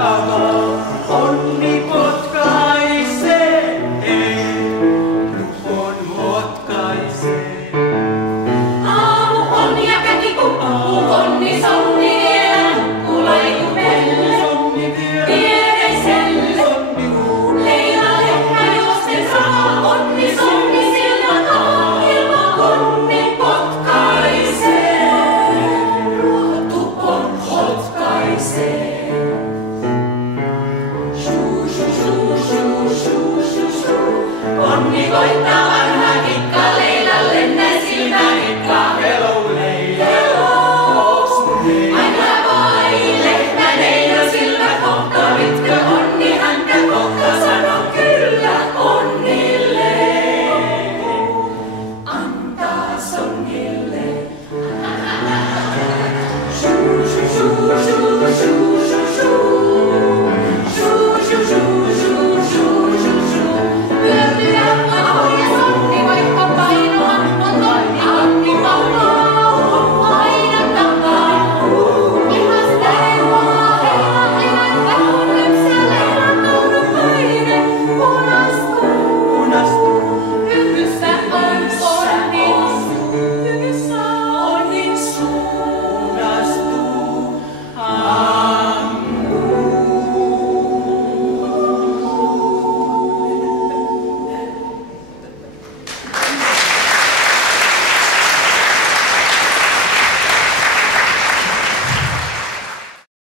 Onni potkaisee, tupon motkaisee. Aamu onni ja käki kukkuu, onni sonni vielä, kulaiku pelle, viereiselle. Leila lehmä juosten saa, onni sonni siellä kauhilma, onni potkaisee, tupon potkaisee. Onni koittaa